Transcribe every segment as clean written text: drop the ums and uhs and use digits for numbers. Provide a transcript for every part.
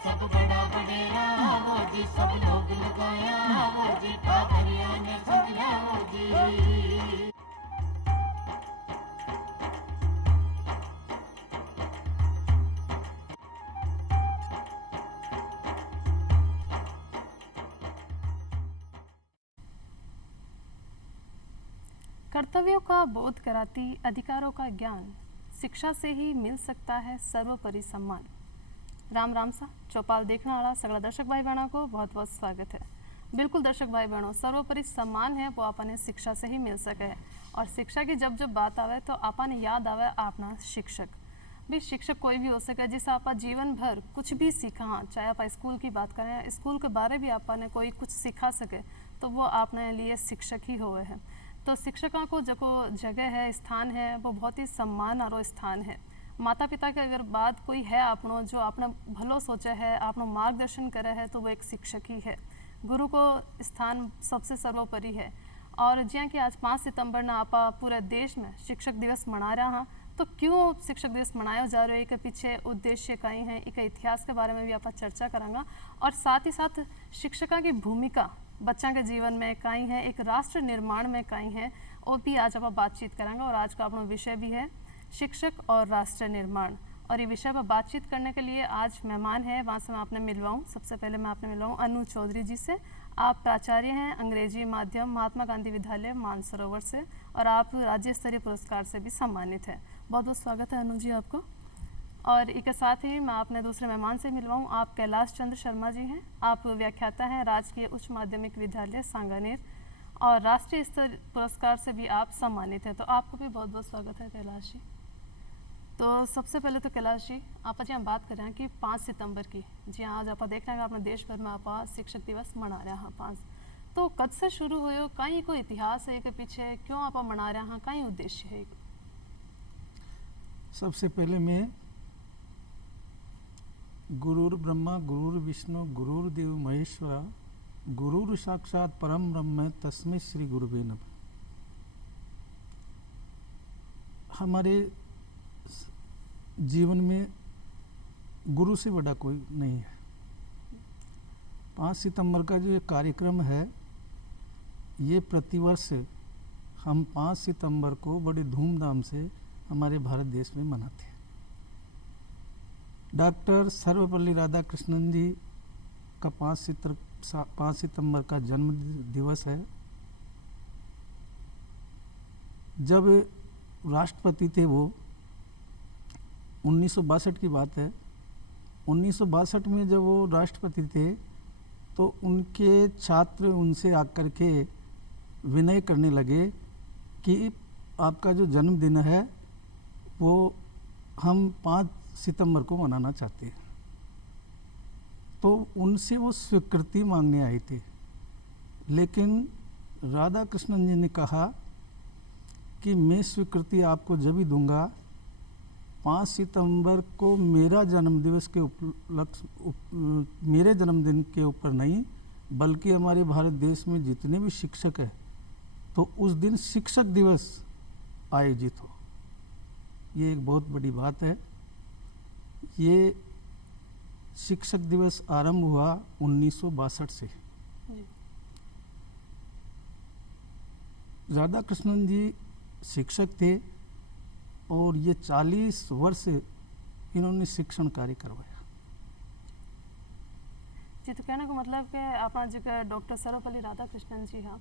सब बड़ा बडेरा वो जी, सब लोग लगाया वो जी, पादरिया ने समझा वो जी। कर्तव्यों का बोध कराती अधिकारों का ज्ञान, शिक्षा से ही मिल सकता है सर्वोपरि सम्मान। राम राम सा चौपाल देखने वाला सगला दर्शक भाई बहनों को बहुत बहुत स्वागत है। बिल्कुल दर्शक भाई बहनों, सर्वोपरि सम्मान है वो अपने शिक्षा से ही मिल सके है। और शिक्षा की जब जब बात आवे तो अपने याद आवे अपना शिक्षक। भी शिक्षक कोई भी हो सके जिससे आप जीवन भर कुछ भी सीखा, हाँ, चाहे आप स्कूल की बात करें, स्कूल के बारे भी आपने कोई कुछ सिखा सके तो वो आपने लिए शिक्षक ही हुए हैं। तो शिक्षकों को जो जगह है, स्थान है, वो बहुत ही सम्मान और स्थान है। माता पिता की अगर बात कोई है आपनो जो आपने भलो सोचा है, आपनो मार्गदर्शन करे है, तो वो एक शिक्षक ही है। गुरु को स्थान सबसे सर्वोपरि है। और ज्यां कि आज 5 सितंबर ना आप पूरे देश में शिक्षक दिवस मना रहा हाँ, तो क्यों शिक्षक दिवस मनाया जा रहा है, इसके पीछे उद्देश्य कई है, इसके इतिहास के बारे में भी आप चर्चा करांगा। और साथ ही साथ शिक्षकों की भूमिका बच्चा के जीवन में कई है, एक राष्ट्र निर्माण में कई है, वो भी आज आप बातचीत करेंगे। और आज का अपना विषय भी है शिक्षक और राष्ट्र निर्माण। और ये विषय पर बातचीत करने के लिए आज मेहमान है, वहाँ से मैं आपने मिलवाऊँ। सबसे पहले मैं आपने मिलवाऊँ अनु चौधरी जी से। आप प्राचार्य हैं अंग्रेजी माध्यम महात्मा गांधी विद्यालय मानसरोवर से, और आप राज्य स्तरीय पुरस्कार से भी सम्मानित हैं। बहुत बहुत स्वागत है अनु जी आपको। और इसके साथ ही मैं अपने दूसरे मेहमान से मिलवाऊँ। आप कैलाश चंद्र शर्मा जी हैं, आप व्याख्याता हैं राजकीय उच्च माध्यमिक विद्यालय सांगानेर, और राष्ट्रीय स्तर पुरस्कार से भी आप सम्मानित हैं। तो आपको भी बहुत बहुत स्वागत है कैलाश जी। तो सबसे पहले तो कैलाश जी, आप जी हम बात कर रहे हैं कि 5 सितंबर की, जी हाँ, आज आप देख रहे हैं अपने देश भर में आप शिक्षक दिवस मना रहे हैं 5। तो कब से शुरू हुए, कहीं कोई इतिहास है के पीछे, क्यों आप मना रहे हैं, कहीं उद्देश्य है? सबसे पहले मैं गुरुर ब्रह्मा गुरुर विष्णु गुरुर्देव महेश्वरा गुरुर साक्षात परम ब्रह्म तस्मै श्री गुरुवे नमः। हमारे जीवन में गुरु से बड़ा कोई नहीं है। 5 सितंबर का जो ये कार्यक्रम है, ये प्रतिवर्ष हम 5 सितंबर को बड़ी धूमधाम से हमारे भारत देश में मनाते हैं। डॉक्टर सर्वपल्ली राधाकृष्णन जी का 5 सितंबर का जन्म दिवस है। जब राष्ट्रपति थे वो 1962 की बात है। 1962 में जब वो राष्ट्रपति थे तो उनके छात्र उनसे आकर के विनय करने लगे कि आपका जो जन्मदिन है वो हम 5 सितंबर को मनाना चाहते हैं। तो उनसे वो स्वीकृति मांगने आए थे, लेकिन राधा कृष्णन जी ने कहा कि मैं स्वीकृति आपको जब ही दूंगा 5 सितंबर को मेरा जन्मदिवस के मेरे जन्मदिन के ऊपर नहीं, बल्कि हमारे भारत देश में जितने भी शिक्षक हैं तो उस दिन शिक्षक दिवस आयोजित हो। ये एक बहुत बड़ी बात है। ये शिक्षक दिवस आरंभ हुआ 1962 से। राधा कृष्णन जी शिक्षक थे और ये 40 वर्ष इन्होंने शिक्षण कार्य करवाया। जी, तो कहने का मतलब कि अपना जो डॉक्टर सर्वपल्ली राधाकृष्णन जी हाँ,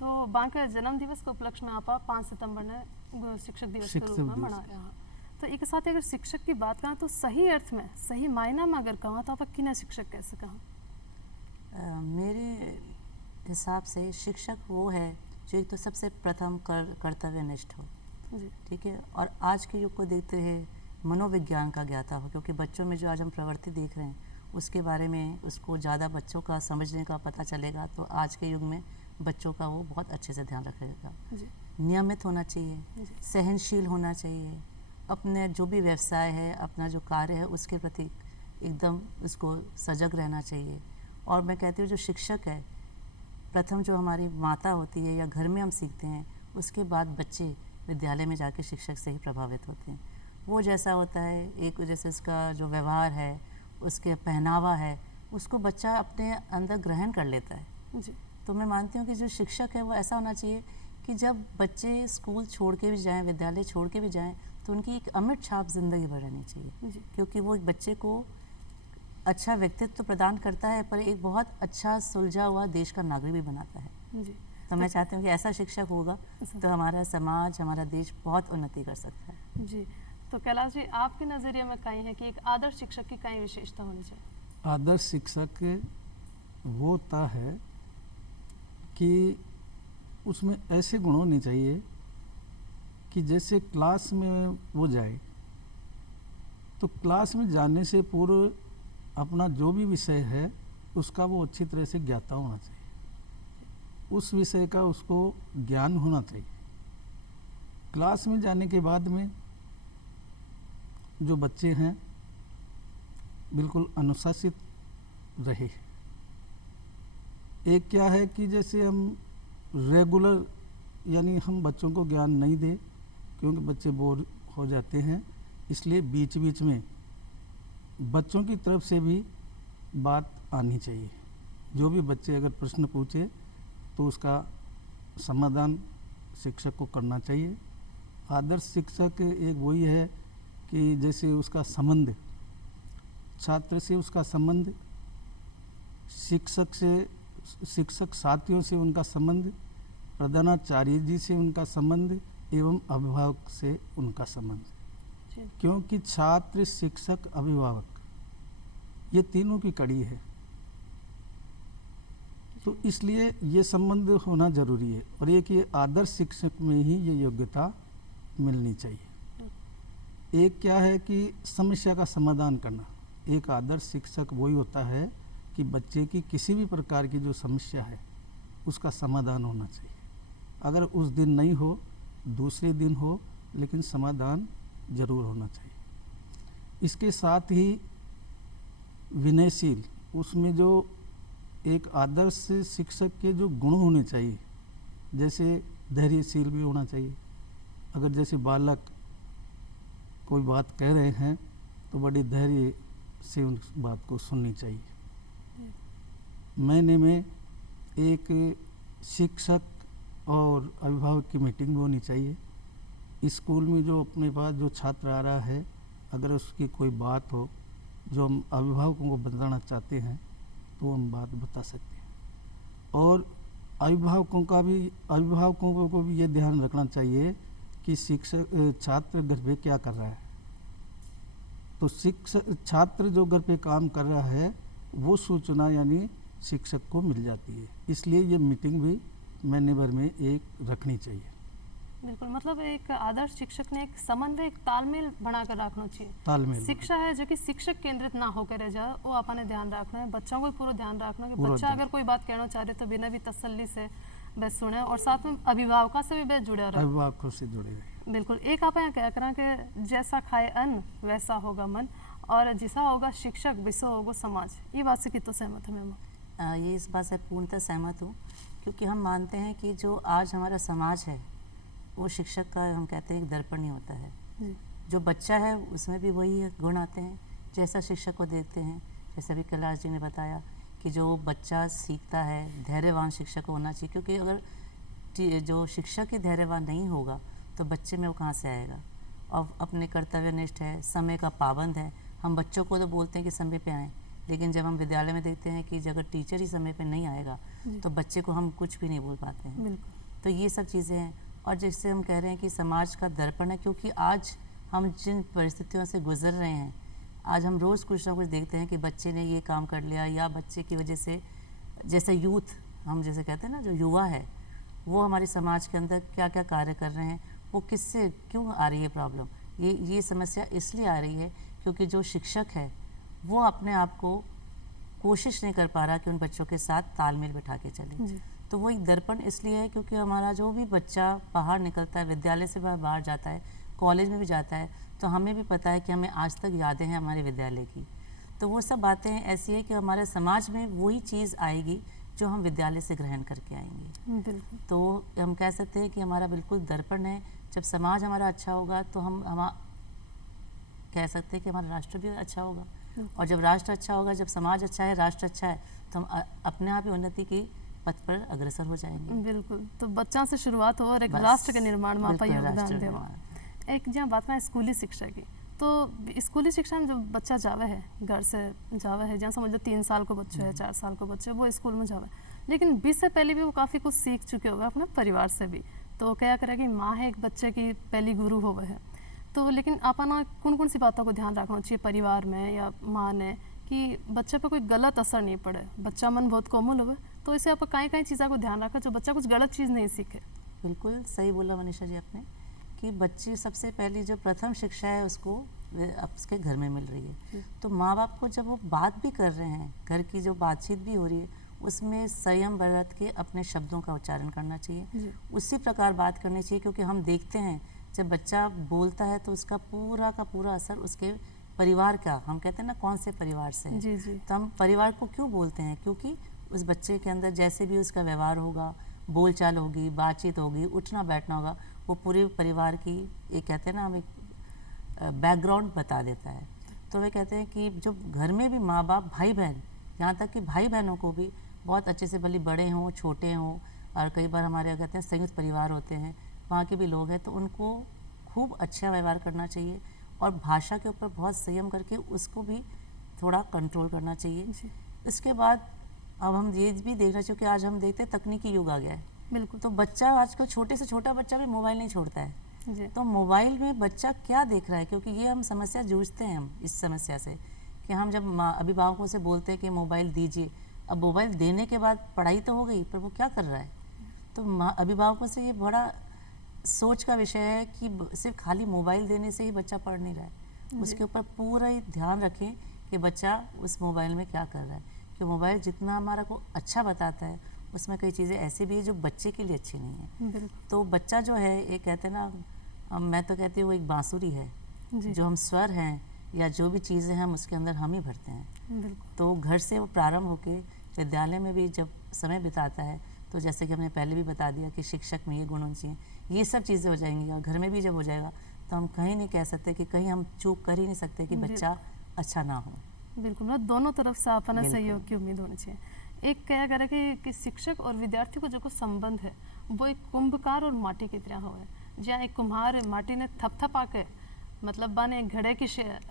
तो बांके जन्म दिवस के उपलक्ष्य में आप 5 सितंबर ने शिक्षक दिवस के रूप में मना रहे हैं। तो एक साथ अगर शिक्षक की बात करें तो सही अर्थ में, सही मायना में अगर कहा तो आप किन शिक्षक कैसे कहा? मेरे हिसाब से शिक्षक वो है जो एक तो सबसे प्रथम कर्तव्यनिष्ठ हो, ठीक है, और आज के युग को देखते हुए मनोविज्ञान का ज्ञाता हो, क्योंकि बच्चों में जो आज हम प्रवृत्ति देख रहे हैं उसके बारे में उसको ज़्यादा बच्चों का समझने का पता चलेगा, तो आज के युग में बच्चों का वो बहुत अच्छे से ध्यान रखेगा। नियमित होना चाहिए, सहनशील होना चाहिए, अपने जो भी व्यवसाय है, अपना जो कार्य है उसके प्रति एकदम उसको सजग रहना चाहिए। और मैं कहती हूँ जो शिक्षक है, प्रथम जो हमारी माता होती है या घर में हम सीखते हैं, उसके बाद बच्चे विद्यालय में जाके शिक्षक से ही प्रभावित होते हैं। वो जैसा होता है, एक जैसे उसका जो व्यवहार है, उसके पहनावा है, उसको बच्चा अपने अंदर ग्रहण कर लेता है। जी तो मैं मानती हूँ कि जो शिक्षक है वो ऐसा होना चाहिए कि जब बच्चे स्कूल छोड़ के भी जाएं, विद्यालय छोड़ के भी जाएं, तो उनकी एक अमिट छाप ज़िंदगी भर रहनी चाहिए, जी क्योंकि वो एक बच्चे को अच्छा व्यक्तित्व तो प्रदान करता है, पर एक बहुत अच्छा सुलझा हुआ देश का नागरिक भी बनाता है। जी तो मैं चाहती हूँ कि ऐसा शिक्षक होगा तो हमारा समाज, हमारा देश बहुत उन्नति कर सकता है। जी। तो कैलाश जी, आपके नज़रिए में कहीं है कि एक आदर्श शिक्षक की कहीं विशेषता होनी चाहिए? आदर्श शिक्षक वो होता है कि उसमें ऐसे गुण होने चाहिए कि जैसे क्लास में वो जाए तो क्लास में जाने से पूर्व अपना जो भी विषय है उसका वो अच्छी तरह से ज्ञाता होना चाहिए, उस विषय का उसको ज्ञान होना चाहिए। क्लास में जाने के बाद में जो बच्चे हैं बिल्कुल अनुशासित रहे। एक क्या है कि जैसे हम रेगुलर यानी हम बच्चों को ज्ञान नहीं दें, क्योंकि बच्चे बोर हो जाते हैं, इसलिए बीच बीच में बच्चों की तरफ से भी बात आनी चाहिए। जो भी बच्चे अगर प्रश्न पूछे तो उसका समाधान शिक्षक को करना चाहिए। आदर्श शिक्षक एक वही है कि जैसे उसका संबंध छात्र से, उसका संबंध शिक्षक से, शिक्षक साथियों से उनका संबंध, प्रधानाचार्य जी से उनका संबंध एवं अभिभावक से उनका संबंध। जी क्योंकि छात्र, शिक्षक, अभिभावक ये तीनों की कड़ी है, तो इसलिए ये संबंध होना जरूरी है। और एक ये आदर्श शिक्षक में ही ये योग्यता मिलनी चाहिए। एक क्या है कि समस्या का समाधान करना। एक आदर्श शिक्षक वही होता है कि बच्चे की किसी भी प्रकार की जो समस्या है उसका समाधान होना चाहिए। अगर उस दिन नहीं हो, दूसरे दिन हो, लेकिन समाधान जरूर होना चाहिए। इसके साथ ही विनयशील, उसमें जो एक आदर्श शिक्षक के जो गुण होने चाहिए, जैसे धैर्यशील भी होना चाहिए। अगर जैसे बालक कोई बात कह रहे हैं तो बड़ी धैर्य से उस बात को सुननी चाहिए। महीने में एक शिक्षक और अभिभावक की मीटिंग भी होनी चाहिए। स्कूल में जो अपने पास जो छात्र आ रहा है, अगर उसकी कोई बात हो जो हम अभिभावकों को बताना चाहते हैं तो हम बात बता सकते हैं। और अभिभावकों को भी ये ध्यान रखना चाहिए कि शिक्षक छात्र घर पे क्या कर रहा है। तो शिक्षक छात्र जो घर पे काम कर रहा है वो सूचना यानी शिक्षक को मिल जाती है। इसलिए ये मीटिंग भी महीने भर में एक रखनी चाहिए। बिल्कुल, मतलब एक आदर्श शिक्षक ने एक समन्वय, एक तालमेल बनाकर रखना चाहिए। तालमेल शिक्षा है जो कि शिक्षक केंद्रित ना होकर रह जाए, वो अपने ध्यान रखना है, बच्चों को पूरा ध्यान रखना है कि पूरा बच्चा ध्यान। अगर कोई बात कहना चाह रहे तो बिना भी तसल्ली से बस सुने, और साथ में अभिभावकों से भी बस जुड़े रहे। अभिभावकों से जुड़े रहे। बिल्कुल, एक आप यहाँ कह करें कि जैसा खाए अन्न वैसा होगा मन, और जिसा होगा शिक्षक वैसा होगा समाज। ये बात से कितना सहमत है मैम? ये इस बात से पूर्णतः सहमत हूँ, क्योंकि हम मानते हैं कि जो आज हमारा समाज है वो शिक्षक का, हम कहते हैं, एक दर्पण ही होता है। जी जो बच्चा है उसमें भी वही गुण आते हैं जैसा शिक्षक को देखते हैं। जैसे अभी कैलाश जी ने बताया कि जो बच्चा सीखता है, धैर्यवान शिक्षक होना चाहिए, क्योंकि अगर जो शिक्षक ही धैर्यवान नहीं होगा तो बच्चे में वो कहाँ से आएगा। और अपने कर्तव्यनिष्ठ है, समय का पाबंद है। हम बच्चों को तो बोलते हैं कि समय पे आएँ, लेकिन जब हम विद्यालय में देखते हैं कि अगर टीचर ही समय पे नहीं आएगा तो बच्चे को हम कुछ भी नहीं बोल पाते हैं। बिल्कुल। तो ये सब चीज़ें हैं। और जैसे हम कह रहे हैं कि समाज का दर्पण है, क्योंकि आज हम जिन परिस्थितियों से गुजर रहे हैं, आज हम रोज़ कुछ ना कुछ देखते हैं कि बच्चे ने ये काम कर लिया, या बच्चे की वजह से, जैसे यूथ हम जैसे कहते हैं ना, जो युवा है वो हमारे समाज के अंदर क्या क्या कार्य कर रहे हैं, वो किससे क्यों आ रही है प्रॉब्लम। ये समस्या इसलिए आ रही है क्योंकि जो शिक्षक है वो अपने आप को कोशिश नहीं कर पा रहा कि उन बच्चों के साथ तालमेल बिठा के चले। जी तो वो एक दर्पण इसलिए है क्योंकि हमारा जो भी बच्चा बाहर निकलता है, विद्यालय से बाहर जाता है, कॉलेज में भी जाता है, तो हमें भी पता है कि हमें आज तक यादें हैं हमारे विद्यालय की। तो वो सब बातें ऐसी है कि हमारे समाज में वही चीज़ आएगी जो हम विद्यालय से ग्रहण करके आएंगे। बिल्कुल। तो हम कह सकते हैं कि हमारा बिल्कुल दर्पण है। जब समाज हमारा अच्छा होगा तो हम कह सकते हैं कि हमारा राष्ट्र भी अच्छा होगा। और जब राष्ट्र अच्छा होगा, जब समाज अच्छा है, राष्ट्र अच्छा है, तो हम अपने आप ही उन्नति की पथ पर अग्रसर हो जाएंगे। बिल्कुल, तो बच्चा से शुरुआत हो और एक बस, राष्ट्र के निर्माण में आप बिल्कुल, योगदान राष्ट्र देवा। निर्माण। एक जहाँ बात करें स्कूली शिक्षा की, तो स्कूली शिक्षा में जब बच्चा जावे है, घर से जावे है, जहाँ समझ लो 3 साल को बच्चा है, 4 साल को बच्चा है, वो स्कूल में जावे, लेकिन 20 से पहले भी वो काफ़ी कुछ सीख चुके होगा अपने परिवार से भी। तो क्या करे कि माँ है एक बच्चे की पहली गुरु होवे है, तो लेकिन आपना कौन कौन सी बातों को ध्यान रखना चाहिए परिवार में या माँ ने कि बच्चे पर कोई गलत असर नहीं पड़े। बच्चा मन बहुत कोमल होवे, तो इसे आप कई कई चीज़ों को ध्यान रखा जो बच्चा कुछ गलत चीज़ नहीं सीखे। बिल्कुल सही बोला मनीषा जी आपने कि बच्चे सबसे पहली जो प्रथम शिक्षा है उसको उसके घर में मिल रही है। तो माँ बाप को जब वो बात भी कर रहे हैं, घर की जो बातचीत भी हो रही है, उसमें संयम बरत के अपने शब्दों का उच्चारण करना चाहिए, उसी प्रकार बात करनी चाहिए। क्योंकि हम देखते हैं जब बच्चा बोलता है तो उसका पूरा का पूरा असर उसके परिवार का, हम कहते हैं ना कौन से परिवार से है। जी जी। तो हम परिवार को क्यों बोलते हैं? क्योंकि उस बच्चे के अंदर जैसे भी उसका व्यवहार होगा, बोलचाल होगी, बातचीत होगी, उठना बैठना होगा, वो पूरे परिवार की एक कहते हैं ना हम एक बैकग्राउंड बता देता है। तो वे कहते हैं कि जो घर में भी माँ बाप, भाई बहन, यहाँ तक कि भाई बहनों को भी बहुत अच्छे से, भले बड़े हों छोटे हों, और कई बार हमारे कहते हैं संयुक्त परिवार होते हैं, वहाँ के भी लोग हैं, तो उनको खूब अच्छा व्यवहार करना चाहिए और भाषा के ऊपर बहुत संयम करके उसको भी थोड़ा कंट्रोल करना चाहिए। इसके बाद अब हम ये भी देखना चाहिए कि आज हम देखते हैं तकनीकी युग आ गया है। बिल्कुल। तो बच्चा आजकल छोटे से छोटा बच्चा भी मोबाइल नहीं छोड़ता है। जी। तो मोबाइल में बच्चा क्या देख रहा है, क्योंकि ये हम समस्या जूझते हैं हम इस समस्या से कि हम जब अभिभावकों से बोलते हैं कि मोबाइल दीजिए, अब मोबाइल देने के बाद पढ़ाई तो हो गई पर वो क्या कर रहा है। तो अभिभावकों से ये बड़ा सोच का विषय है कि सिर्फ खाली मोबाइल देने से ही बच्चा पढ़ नहीं रहा है, उसके ऊपर पूरा ही ध्यान रखें कि बच्चा उस मोबाइल में क्या कर रहा है। कि मोबाइल जितना हमारा को अच्छा बताता है, उसमें कई चीज़ें ऐसी भी है जो बच्चे के लिए अच्छी नहीं है। तो बच्चा जो है, ये कहते हैं ना, मैं तो कहती हूँ वो एक बांसुरी है, जो हम स्वर हैं या जो भी चीज़ें हैं हम उसके अंदर हम ही भरते हैं। तो घर से वो प्रारंभ होके विद्यालय में भी जब समय बिताता है, तो जैसे कि हमने पहले भी बता दिया कि शिक्षक में ये गुण होने चाहिए, ये सब चीज़ें हो जाएंगी। और घर में भी जब हो जाएगा तो हम कहीं नहीं कह सकते कि कहीं हम चूक कर ही नहीं सकते कि बच्चा अच्छा ना हो। बिल्कुल, मतलब दोनों तरफ से अपना सहयोग की उम्मीद होनी चाहिए। एक क्या करे कि शिक्षक और विद्यार्थी को जो कुछ संबंध है वो एक कुंभकार और माटी की तरह हो है। जहाँ एक कुम्हार माटी ने थप आके मतलब बने एक घड़े की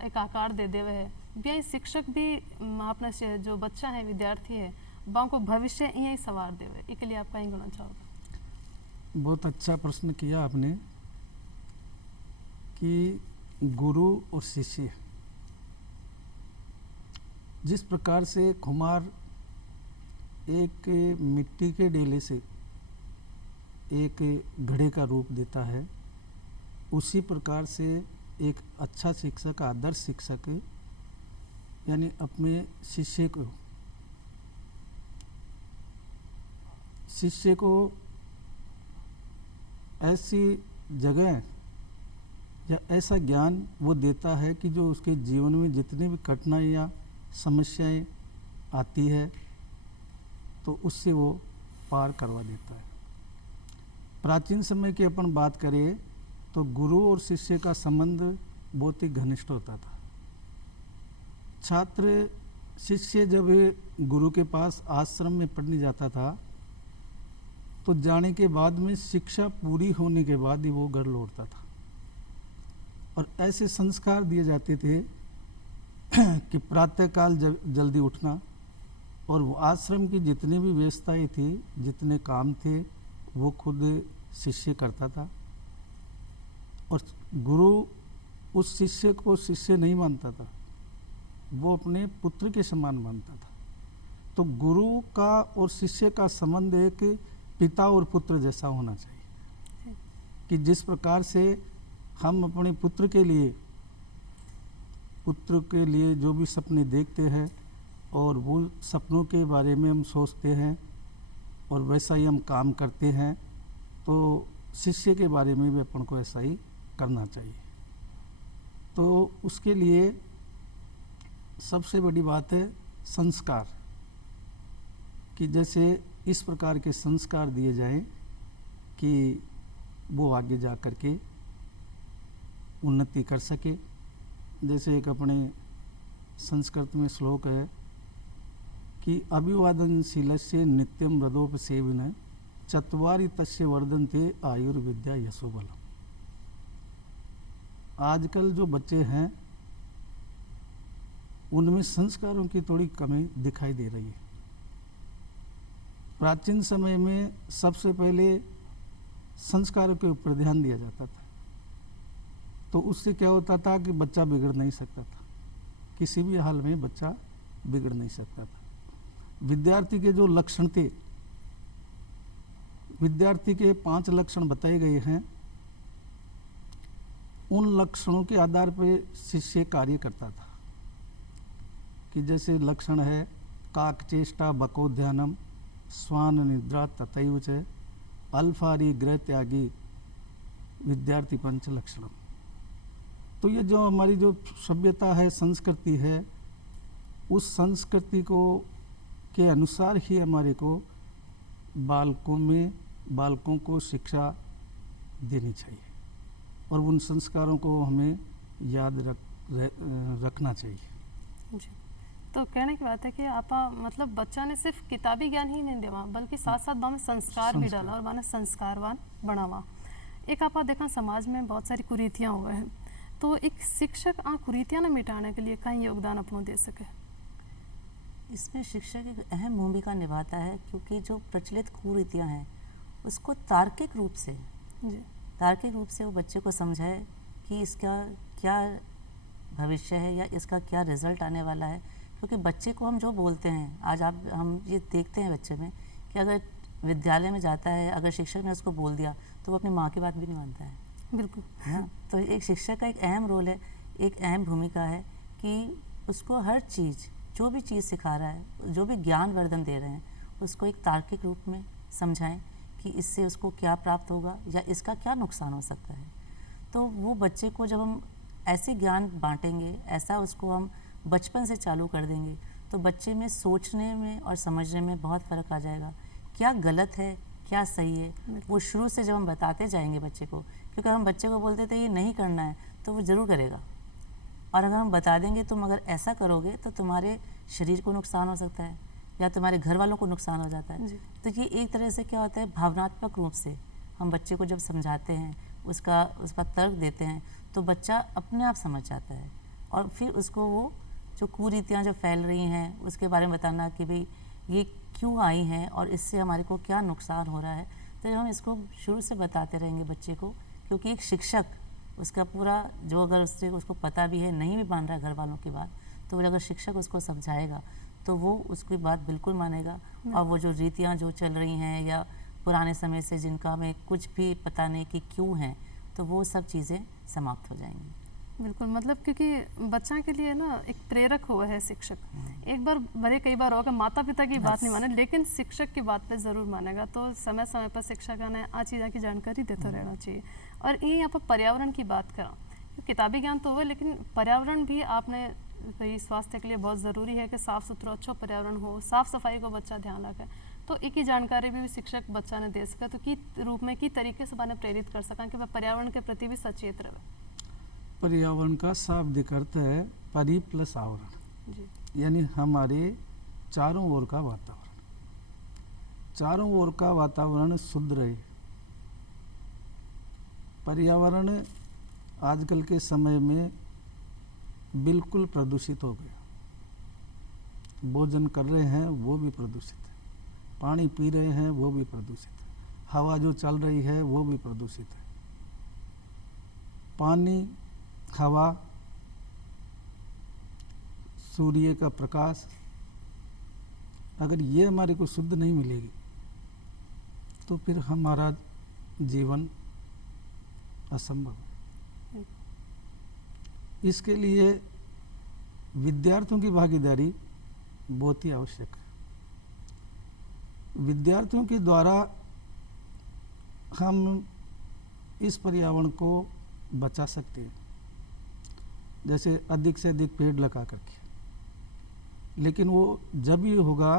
एक आकार दे देवे है, भी शिक्षक भी अपना जो बच्चा है, विद्यार्थी है, बाँ को भविष्य यही सवार देवे। इसके लिए आप कहीं कहना चाहोगे? बहुत अच्छा प्रश्न किया आपने कि गुरु और शिष्य, जिस प्रकार से कुम्हार एक मिट्टी के डेले से एक घड़े का रूप देता है, उसी प्रकार से एक अच्छा शिक्षक, आदर्श शिक्षक यानी अपने शिष्य को ऐसी जगह या ऐसा ज्ञान वो देता है कि जो उसके जीवन में जितनी भी कठिनाइयाँ, समस्याएं आती है तो उससे वो पार करवा देता है। प्राचीन समय की अपन बात करें तो गुरु और शिष्य का संबंध बहुत ही घनिष्ठ होता था। छात्र शिष्य जब गुरु के पास आश्रम में पढ़ने जाता था तो जाने के बाद में शिक्षा पूरी होने के बाद ही वो घर लौटता था, और ऐसे संस्कार दिए जाते थे कि प्रातःकाल जल्दी उठना, और वो आश्रम की जितनी भी व्यवस्थाएं थी, जितने काम थे, वो खुद शिष्य करता था। और गुरु उस शिष्य को शिष्य नहीं मानता था, वो अपने पुत्र के समान मानता था। तो गुरु का और शिष्य का संबंध एक पिता और पुत्र जैसा होना चाहिए कि जिस प्रकार से हम अपने पुत्र के लिए जो भी सपने देखते हैं और वो सपनों के बारे में हम सोचते हैं और वैसा ही हम काम करते हैं, तो शिष्य के बारे में भी अपन को ऐसा ही करना चाहिए। तो उसके लिए सबसे बड़ी बात है संस्कार, कि जैसे इस प्रकार के संस्कार दिए जाएं कि वो आगे जा कर के उन्नति कर सके। जैसे एक अपने संस्कृत में श्लोक है कि अभिवादनशीलस्य नित्यम हृदोपसेविन चत्वारि तस्य वर्धन्ते आयुर्विद्या यशोबलम। आजकल जो बच्चे हैं उनमें संस्कारों की थोड़ी कमी दिखाई दे रही है। प्राचीन समय में सबसे पहले संस्कारों के ऊपर ध्यान दिया जाता था, तो उससे क्या होता था कि बच्चा बिगड़ नहीं सकता था, किसी भी हाल में बच्चा बिगड़ नहीं सकता था। विद्यार्थी के जो लक्षण थे, विद्यार्थी के 5 लक्षण बताए गए हैं, उन लक्षणों के आधार पर शिष्य कार्य करता था। कि जैसे लक्षण है काकचेष्टा बकोध्यानम स्वान निद्रा तथैव च अल्फारी ग्रह त्यागी विद्यार्थी पंच लक्षणम। तो ये जो हमारी जो सभ्यता है, संस्कृति है, उस संस्कृति को के अनुसार ही हमारे को बालकों को शिक्षा देनी चाहिए और उन संस्कारों को हमें याद रखना चाहिए। जी, तो कहने की बात है कि आप मतलब बच्चा ने सिर्फ किताबी ज्ञान ही नहीं देवा बल्कि साथ साथ में संस्कार भी डाला और माने संस्कारवान बनावा। एक आप देखा समाज में बहुत सारी कुरीतियाँ हुए हैं, तो एक शिक्षक कुरीतियाँ न मिटाने के लिए कहीं योगदान अपनों दे सके। इसमें शिक्षक एक अहम भूमिका निभाता है, क्योंकि जो प्रचलित कुरीतियाँ हैं उसको तार्किक रूप से वो बच्चे को समझाए कि इसका क्या भविष्य है या इसका क्या रिजल्ट आने वाला है। क्योंकि बच्चे को हम जो बोलते हैं, आज हम ये देखते हैं बच्चे में कि अगर विद्यालय में जाता है, अगर शिक्षक ने उसको बोल दिया तो वो अपनी माँ की बात भी नहीं मानता है। बिल्कुल, है ना। तो एक शिक्षक का एक अहम रोल है, एक अहम भूमिका है कि उसको हर चीज़, जो भी चीज़ सिखा रहा है, जो भी ज्ञान वर्धन दे रहे हैं, उसको एक तार्किक रूप में समझाएं कि इससे उसको क्या प्राप्त होगा या इसका क्या नुकसान हो सकता है। तो वो बच्चे को जब हम ऐसे ज्ञान बांटेंगे, ऐसा उसको हम बचपन से चालू कर देंगे, तो बच्चे में सोचने में और समझने में बहुत फ़र्क आ जाएगा। क्या गलत है, क्या सही है, वो शुरू से जब हम बताते जाएंगे बच्चे को, क्योंकि हम बच्चे को बोलते थे ये नहीं करना है तो वो ज़रूर करेगा। और अगर हम बता देंगे तुम अगर ऐसा करोगे तो तुम्हारे शरीर को नुकसान हो सकता है या तुम्हारे घर वालों को नुकसान हो जाता है। तो ये एक तरह से क्या होता है, भावनात्मक रूप से हम बच्चे को जब समझाते हैं, उसका तर्क देते हैं, तो बच्चा अपने आप समझ जाता है। और फिर उसको वो जो कुरीतियाँ जो फैल रही हैं उसके बारे में बताना कि भाई ये क्यों आई हैं और इससे हमारे को क्या नुकसान हो रहा है। तो हम इसको शुरू से बताते रहेंगे बच्चे को, क्योंकि एक शिक्षक उसका पूरा जो, अगर उसको पता भी है, नहीं भी मान रहा है घर वालों की बात, तो अगर शिक्षक उसको समझाएगा तो वो उसकी बात बिल्कुल मानेगा। और वो जो रीतियाँ जो चल रही हैं या पुराने समय से जिनका हमें कुछ भी पता नहीं कि क्यों हैं, तो वो सब चीज़ें समाप्त हो जाएंगी। बिल्कुल, मतलब क्योंकि बच्चा के लिए ना एक प्रेरक हुआ है शिक्षक। एक बार भले कई बार होगा माता पिता की बात नहीं माने, लेकिन शिक्षक की बात पे ज़रूर मानेगा। तो समय समय पर शिक्षक ने आ चीज़ों की जानकारी देते रहना चाहिए। और ये यहाँ पर पर्यावरण की बात करा, किताबी ज्ञान तो हुआ, लेकिन पर्यावरण भी आपने भाई स्वास्थ्य के लिए बहुत ज़रूरी है कि साफ़ सुथरा अच्छा पर्यावरण हो, साफ़ सफाई को बच्चा ध्यान रखे। तो एक ही जानकारी भी शिक्षक बच्चा ने दे सका, तो की रूप में की तरीके से मैंने प्रेरित कर सका कि वह पर्यावरण के प्रति भी सचेत रहे। पर्यावरण का शाब्दिक अर्थ है परि प्लस आवरण, यानी हमारे चारों ओर का वातावरण। चारों ओर का वातावरण शुद्ध रहे। पर्यावरण आजकल के समय में बिल्कुल प्रदूषित हो गया। भोजन कर रहे हैं वो भी प्रदूषित है, पानी पी रहे हैं वो भी प्रदूषित है, हवा जो चल रही है वो भी प्रदूषित है। पानी, हवा, सूर्य का प्रकाश, अगर ये हमारे को शुद्ध नहीं मिलेगी तो फिर हमारा जीवन असंभव है। इसके लिए विद्यार्थियों की भागीदारी बहुत ही आवश्यक है। विद्यार्थियों के द्वारा हम इस पर्यावरण को बचा सकते हैं, जैसे अधिक से अधिक पेड़ लगा करके। लेकिन वो जब ये होगा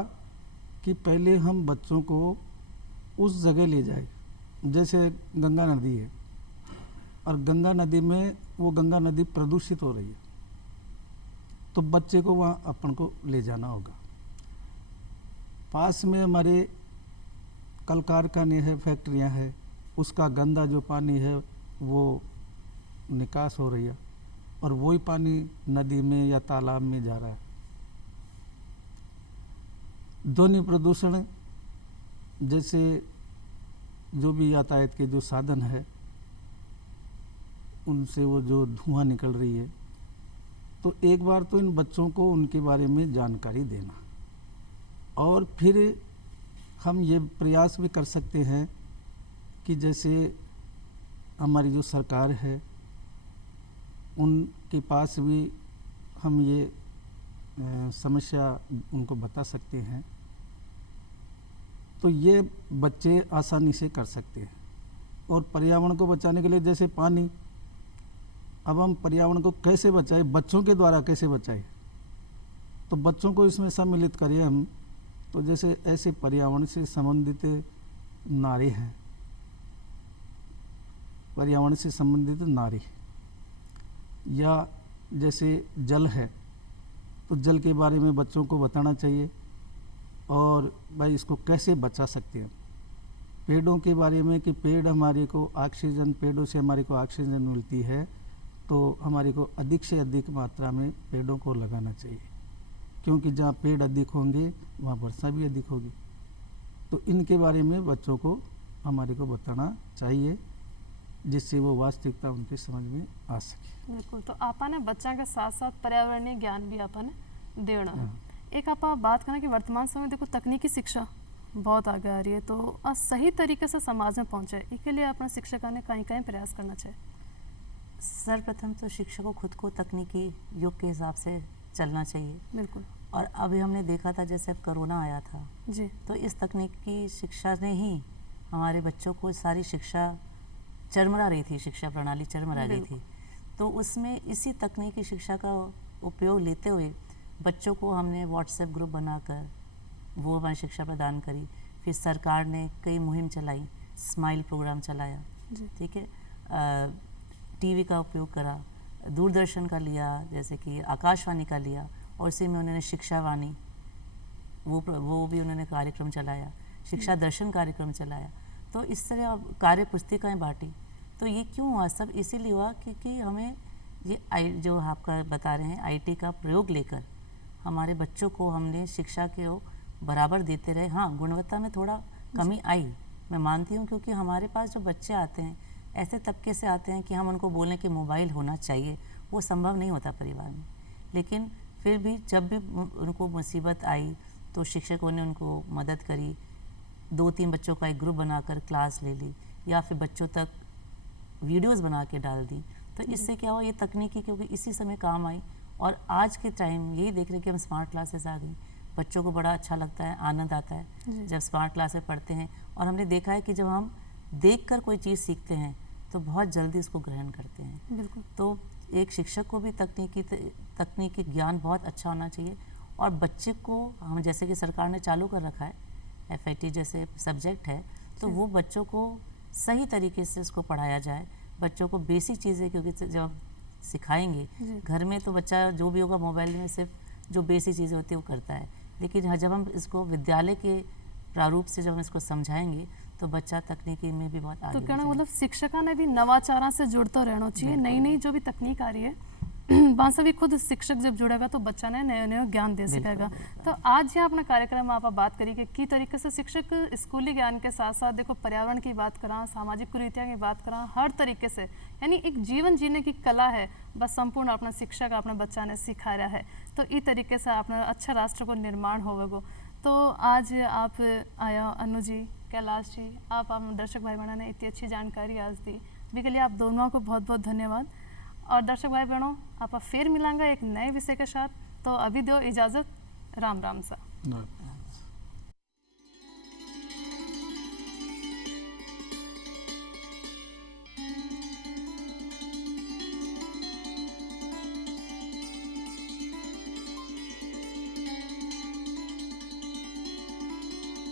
कि पहले हम बच्चों को उस जगह ले जाए, जैसे गंगा नदी है और गंगा नदी में वो गंगा नदी प्रदूषित हो रही है, तो बच्चे को वहाँ अपन को ले जाना होगा। पास में हमारे कल कारखाने हैं, फैक्ट्रियाँ हैं, उसका गंदा जो पानी है वो निकास हो रही है और वही पानी नदी में या तालाब में जा रहा है। ध्वनि प्रदूषण जैसे जो भी यातायात के जो साधन है उनसे वो जो धुआं निकल रही है, तो एक बार तो इन बच्चों को उनके बारे में जानकारी देना, और फिर हम ये प्रयास भी कर सकते हैं कि जैसे हमारी जो सरकार है उनके पास भी हम ये समस्या उनको बता सकते हैं, तो ये बच्चे आसानी से कर सकते हैं। और पर्यावरण को बचाने के लिए जैसे पानी, अब हम पर्यावरण को कैसे बचाएं, बच्चों के द्वारा कैसे बचाएं, तो बच्चों को इसमें सम्मिलित करें हम। तो जैसे ऐसे पर्यावरण से संबंधित नारे हैं, पर्यावरण से संबंधित नारे, या जैसे जल है तो जल के बारे में बच्चों को बताना चाहिए और भाई इसको कैसे बचा सकते हैं। पेड़ों के बारे में कि पेड़ हमारे को ऑक्सीजन, पेड़ों से हमारे को ऑक्सीजन मिलती है, तो हमारे को अधिक से अधिक मात्रा में पेड़ों को लगाना चाहिए, क्योंकि जहाँ पेड़ अधिक होंगे वहाँ वर्षा भी अधिक होगी। तो इनके बारे में बच्चों को हमारे को बताना चाहिए, जिससे वो वास्तविकता उनके समझ में आ सके। बिल्कुल, तो आपने बच्चा के साथ साथ पर्यावरणीय ज्ञान भी आपने देना है। एक आप बात करना कि वर्तमान समय देखो तकनीकी शिक्षा बहुत आगे आ रही है, तो सही तरीके से समाज में पहुँचे इसके लिए अपने शिक्षकों ने कहीं कहीं प्रयास करना चाहिए। सर्वप्रथम तो शिक्षक को खुद को तकनीकी युग के हिसाब से चलना चाहिए। बिल्कुल। और अभी हमने देखा था जैसे अब कोरोना आया था जी, तो इस तकनीकी शिक्षा ने ही हमारे बच्चों को सारी शिक्षा चरमरा रही थी, शिक्षा प्रणाली चरमरा गई थी। तो उसमें इसी तकनीकी शिक्षा का उपयोग लेते हुए बच्चों को हमने व्हाट्सएप ग्रुप बनाकर वो हमारी शिक्षा प्रदान करी। फिर सरकार ने कई मुहिम चलाई, स्माइल प्रोग्राम चलाया, ठीक है, टीवी का उपयोग करा, दूरदर्शन का लिया, जैसे कि आकाशवाणी का लिया, और इसी में उन्होंने शिक्षावाणी वो भी उन्होंने कार्यक्रम चलाया, शिक्षा दर्शन कार्यक्रम चलाया। तो इस तरह कार्य पुस्तिकाएँ बांटी। तो ये क्यों हुआ? सब इसीलिए हुआ क्योंकि हमें ये जो आपका बता रहे हैं आईटी का प्रयोग लेकर हमारे बच्चों को हमने शिक्षा के बराबर देते रहे। हाँ, गुणवत्ता में थोड़ा कमी आई, मैं मानती हूँ, क्योंकि हमारे पास जो बच्चे आते हैं ऐसे तबके से आते हैं कि हम उनको बोलें कि मोबाइल होना चाहिए, वो संभव नहीं होता परिवार में। लेकिन फिर भी जब भी उनको मुसीबत आई तो शिक्षकों ने उनको मदद करी, 2-3 बच्चों का एक ग्रुप बनाकर क्लास ले ली, या फिर बच्चों तक वीडियोस बना के डाल दी। तो इससे क्या हुआ, ये तकनीकी क्योंकि इसी समय काम आई। और आज के टाइम यही देख रहे हैं कि हम स्मार्ट क्लासेस आ गई, बच्चों को बड़ा अच्छा लगता है, आनंद आता है जब स्मार्ट क्लास में पढ़ते हैं। और हमने देखा है कि जब हम देखकर कोई चीज़ सीखते हैं तो बहुत जल्दी उसको ग्रहण करते हैं। बिल्कुल। तो एक शिक्षक को भी तकनीकी ज्ञान बहुत अच्छा होना चाहिए। और बच्चे को हम जैसे कि सरकार ने चालू कर रखा है, FIT जैसे सब्जेक्ट है, तो वो बच्चों को सही तरीके से उसको पढ़ाया जाए। बच्चों को बेसिक चीज़ें, क्योंकि जब हम सिखाएंगे घर में तो बच्चा जो भी होगा मोबाइल में सिर्फ जो बेसिक चीज़ें होती है वो करता है, लेकिन जब हम इसको विद्यालय के प्रारूप से जब हम इसको समझाएंगे तो बच्चा तकनीकी में भी बहुत आगे। तो कहना मतलब शिक्षकों ने भी नवाचार से जुड़ता रहना चाहिए। नई नई जो भी तकनीक आ रही है वहाँ से भी खुद शिक्षक जब जुड़ेगा तो बच्चा ने नया नया ज्ञान दे सकेगा। तो आज यहाँ अपने कार्यक्रम में आप बात करी कि की तरीके से शिक्षक स्कूली ज्ञान के साथ साथ देखो पर्यावरण की बात करा, सामाजिक कुरीतियों की बात करा, हर तरीके से यानी एक जीवन जीने की कला है, बस संपूर्ण अपना शिक्षक अपने बच्चा ने सिखा रहा है। तो इस तरीके से अपने अच्छा राष्ट्र को निर्माण होगा। तो आज आप आया अनु जी, कैलाश जी, आप दर्शक भाई बहनों ने इतनी अच्छी जानकारी आज दी, इसके लिए आप दोनों को बहुत बहुत धन्यवाद। और दर्शक भाई बहनों, आप फिर मिलांगे एक नए विषय के साथ, तो अभी दो इजाज़त, राम राम सा।